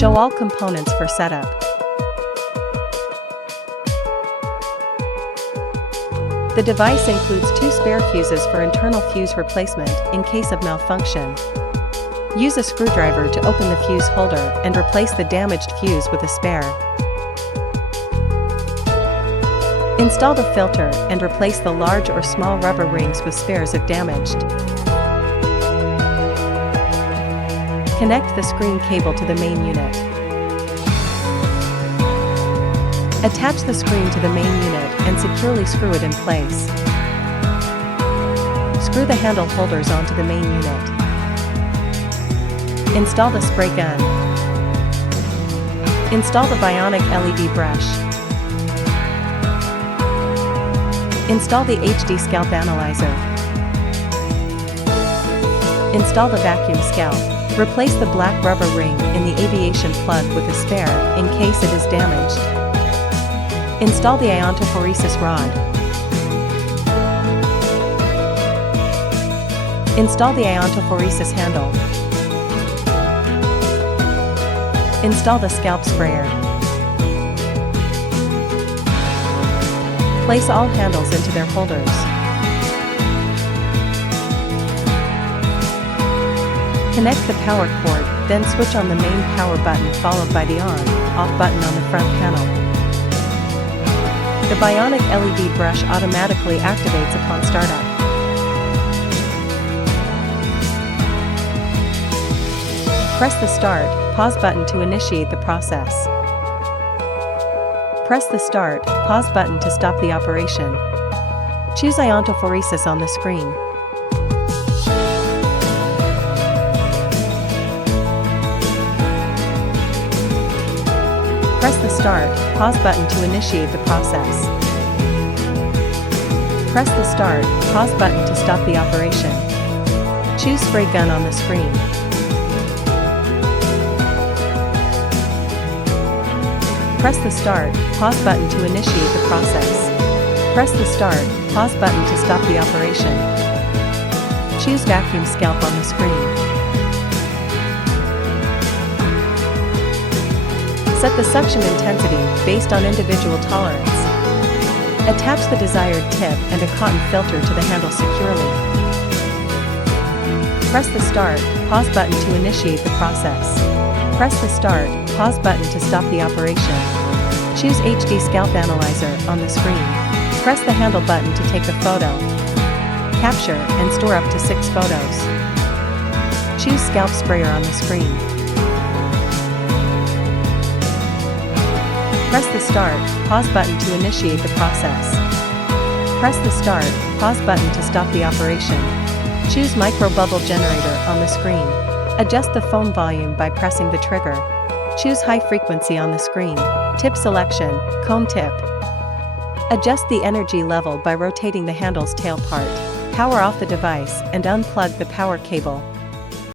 Show all components for setup. The device includes 2 spare fuses for internal fuse replacement in case of malfunction. Use a screwdriver to open the fuse holder and replace the damaged fuse with a spare. Install the filter and replace the large or small rubber rings with spares if damaged. Connect the screen cable to the main unit. Attach the screen to the main unit and securely screw it in place. Screw the handle holders onto the main unit. Install the spray gun. Install the bionic LED brush. Install the HD Scalp analyzer. Install the vacuum scalp. Replace the black rubber ring in the aviation plug with a spare in case it is damaged. Install the iontophoresis rod. Install the iontophoresis handle. Install the scalp sprayer. Place all handles into their holders. Connect the power cord, then switch on the main power button followed by the on/off button on the front panel. The bionic LED brush automatically activates upon startup. Press the Start, Pause button to initiate the process. Press the Start, Pause button to stop the operation. Choose iontophoresis on the screen. Press the Start, Pause button to initiate the process. Press the Start, Pause button to stop the operation. Choose Spray Gun on the screen. Press the Start, Pause button to initiate the process. Press the Start, Pause button to stop the operation. Choose Vacuum Scalp on the screen. Set the suction intensity based on individual tolerance. Attach the desired tip and a cotton filter to the handle securely. Press the Start, Pause button to initiate the process. Press the Start, Pause button to stop the operation. Choose HD Scalp Analyzer on the screen. Press the handle button to take a photo. Capture and store up to 6 photos. Choose Scalp Sprayer on the screen. Press the Start, Pause button to initiate the process. Press the Start, Pause button to stop the operation. Choose Micro Bubble Generator on the screen. Adjust the foam volume by pressing the trigger. Choose High Frequency on the screen. Tip selection, Comb tip. Adjust the energy level by rotating the handle's tail part. Power off the device and unplug the power cable.